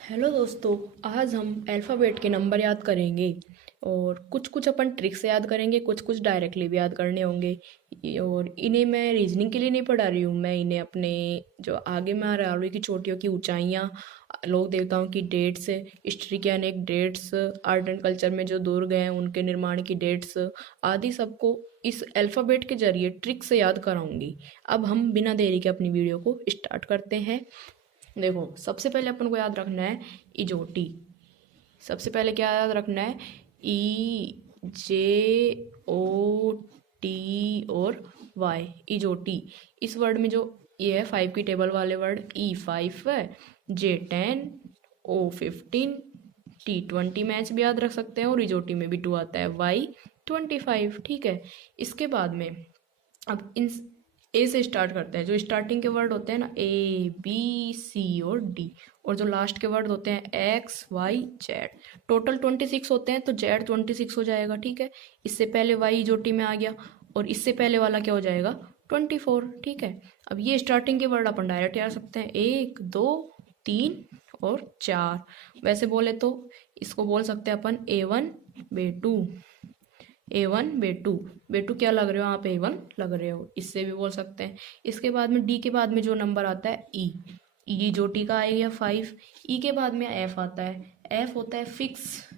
Hello दोस्तों। आज हम अल्फ़ाबेट के नंबर याद करेंगे और कुछ कुछ अपन ट्रिक से याद करेंगे, कुछ कुछ डायरेक्टली भी याद करने होंगे। और इन्हें मैं रीजनिंग के लिए नहीं पढ़ा रही हूँ, मैं इन्हें अपने जो आगे में आ रहा है की चोटियों की ऊंचाइयाँ, लोक देवताओं की डेट्स, हिस्ट्री के अनेक डेट्स, आर्ट एंड कल्चर में जो दुर्ग हैं उनके निर्माण की डेट्स आदि सबको इस अल्फ़ाबेट के जरिए ट्रिक से याद कराऊंगी। अब हम बिना देरी के अपनी वीडियो को स्टार्ट करते हैं। देखो, सबसे पहले अपन को याद रखना है इजोटी। सबसे पहले क्या याद रखना है? Ejoti और वाई, इजोटी। इस वर्ड में जो ये है 5 की टेबल वाले वर्ड, E5 है, J10, O15, T20 मैच भी याद रख सकते हैं और इजोटी में भी 2 आता है, Y25। ठीक है। इसके बाद में अब इन ए से स्टार्ट करते हैं। जो स्टार्टिंग के वर्ड होते हैं ना, A B C और D, और जो लास्ट के वर्ड होते हैं X Y Z, टोटल 26 होते हैं, तो Z 26 हो जाएगा। ठीक है। इससे पहले Y जो टी में आ गया और इससे पहले वाला क्या हो जाएगा? 24। ठीक है। अब ये स्टार्टिंग के वर्ड अपन डायरेक्ट याद सकते हैं, 1 2 3 और 4। वैसे बोले तो इसको बोल सकते हैं अपन A1 B2, बेटू क्या लग रहे हो आप? A1 लग रहे हो, इससे भी बोल सकते हैं। इसके बाद में डी के बाद में जो नंबर आता है ई जो टी का आएगा 5। ई के बाद में एफ आता है, एफ होता है फिक्स,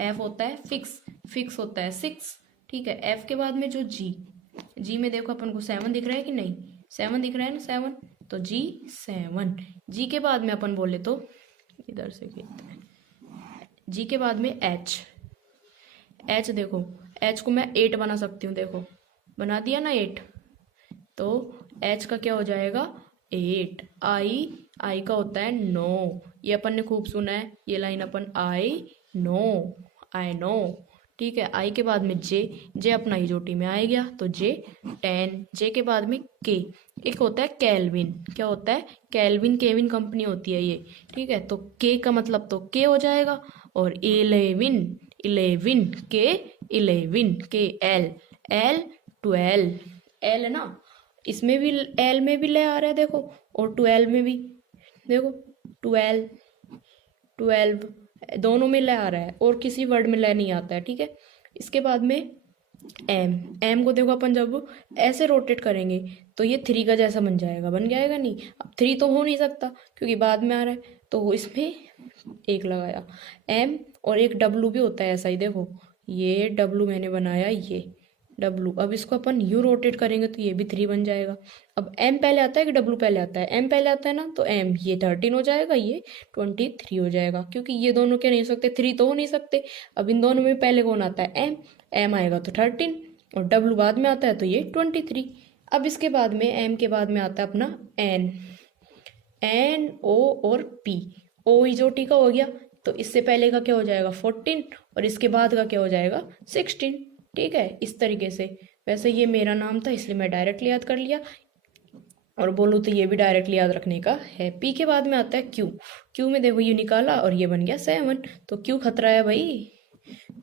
एफ होता है फिक्स, फिक्स होता है 6। ठीक है। एफ के बाद में जो जी में देखो अपन को 7 दिख रहा है कि नहीं? 7 दिख रहा है ना, 7, तो G7। जी के बाद में अपन बोले तो इधर से खींचते हैं, जी के बाद में एच देखो, एच को मैं 8 बना सकती हूँ, देखो बना दिया ना 8। तो एच का क्या हो जाएगा? 8। आई का होता है 9, ये अपन ने खूब सुना है ये लाइन अपन, आई नो। ठीक है। आई के बाद में जे अपना ही जोटी में आ गया, तो J10। जे के बाद में के, एक होता है कैलविन। क्या होता है? कैलविन, केविन कंपनी होती है ये। ठीक है। तो के का मतलब तो के हो जाएगा। और 11, 11 के, 11 के एल 12, एल है ना, इसमें भी एल में भी ले आ रहा है देखो, और 12 में भी देखो, 12 12 दोनों में ले आ रहा है और किसी वर्ड में ले नहीं आता है। ठीक है। इसके बाद में एम को देखो, अपन जब ऐसे रोटेट करेंगे तो ये 3 का जैसा बन जाएगा, बन जाएगा नहीं? अब 3 तो हो नहीं सकता क्योंकि बाद में आ रहा है, तो इसमें एक लगाया एम। और एक डब्लू भी होता है ऐसा ही, देखो ये डब्लू मैंने बनाया, ये डब्लू। अब इसको अपन यू रोटेट करेंगे तो ये भी 3 बन जाएगा। अब एम पहले आता है कि डब्लू पहले आता है? एम पहले आता है ना, तो एम ये 13 हो जाएगा, ये 23 हो जाएगा, क्योंकि ये दोनों क्या नहीं हो सकते? 3 तो हो नहीं सकते। अब इन दोनों में पहले कौन आता है? एम आएगा तो 13, और डब्लू बाद में आता है तो ये 23। अब इसके बाद में एम के बाद में आता है अपना एन ओ और पी। ओ ई जो टी का हो गया, तो इससे पहले का क्या हो जाएगा? 14, और इसके बाद का क्या हो जाएगा? 16। ठीक है। इस तरीके से, वैसे ये मेरा नाम था इसलिए मैं डायरेक्टली याद कर लिया, और बोलूँ तो ये भी डायरेक्टली याद रखने का है। पी के बाद में आता है क्यू में देखो, यू निकाला और ये बन गया 7। तो क्यू खतरा है भाई,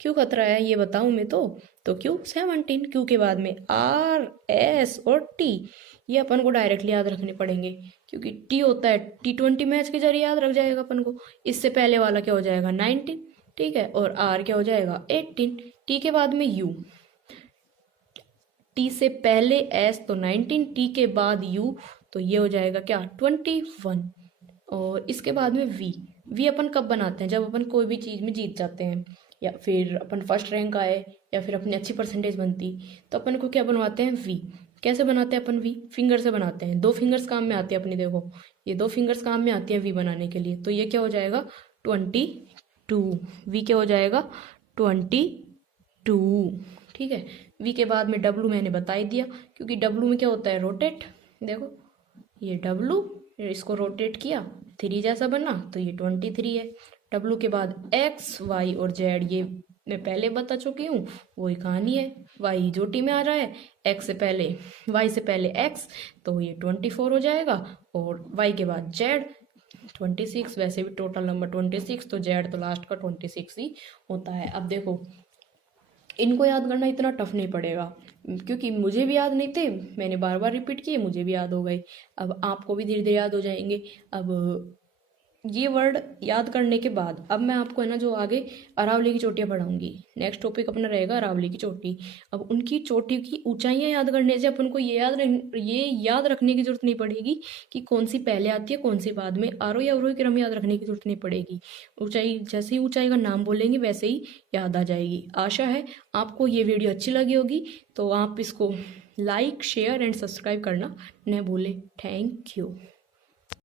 क्यों खतरा है ये बताऊं मैं तो क्यू 17। क्यू के बाद में आर एस और टी, ये अपन को डायरेक्टली याद रखने पड़ेंगे, क्योंकि टी होता है T20 मैच के जरिए याद रख जाएगा अपन को। इससे पहले वाला क्या हो जाएगा? 19। ठीक है। और आर क्या हो जाएगा? 18। टी के बाद में यू, टी से पहले एस तो 19, टी के बाद यू, तो ये हो जाएगा क्या? 21। और इसके बाद में वी अपन कब बनाते हैं? जब अपन कोई भी चीज़ में जीत जाते हैं, या फिर अपन फर्स्ट रैंक आए, या फिर अपनी अच्छी परसेंटेज बनती, तो अपन को क्या बनवाते हैं? वी। कैसे बनाते हैं अपन वी? फिंगर से बनाते हैं। 2 फिंगर्स काम में आती है अपनी, देखो ये 2 फिंगर्स काम में आती है वी बनाने के लिए। तो ये क्या हो जाएगा? 22। वी क्या हो जाएगा? 22। ठीक है। वी के बाद में डब्लू मैंने बता ही दिया, क्योंकि डब्लू में क्या होता है? रोटेट। देखो ये डब्लू, इसको रोटेट किया, 3 जैसा बना, तो ये 23 है। डब्लू के बाद एक्स वाई और जेड, ये मैं पहले बता चुकी हूँ, वही कहानी है। वाई जो टी में आ रहा है, एक्स से पहले, वाई से पहले एक्स, तो ये 24 हो जाएगा, और वाई के बाद जेड 26। वैसे भी टोटल नंबर 26, तो जेड तो लास्ट का 26 ही होता है। अब देखो, इनको याद करना इतना टफ नहीं पड़ेगा, क्योंकि मुझे भी याद नहीं थे, मैंने बार बार रिपीट किए, मुझे भी याद हो गए। अब आपको भी धीरे धीरे याद हो जाएंगे। अब ये वर्ड याद करने के बाद अब मैं आपको है ना जो आगे अरावली की चोटियाँ पढ़ाऊंगी। नेक्स्ट टॉपिक अपना रहेगा अरावली की चोटी। अब उनकी चोटी की ऊंचाइयाँ याद करने से अपन को ये याद रखने की जरूरत नहीं पड़ेगी कि कौन सी पहले आती है कौन सी बाद में। आरोही अवरोही क्रम याद रखने की जरूरत नहीं पड़ेगी। ऊंचाई जैसे ही ऊंचाई का नाम बोलेंगे वैसे ही याद आ जाएगी। आशा है आपको ये वीडियो अच्छी लगी होगी, तो आप इसको लाइक शेयर एंड सब्सक्राइब करना न भूलें। Thank you.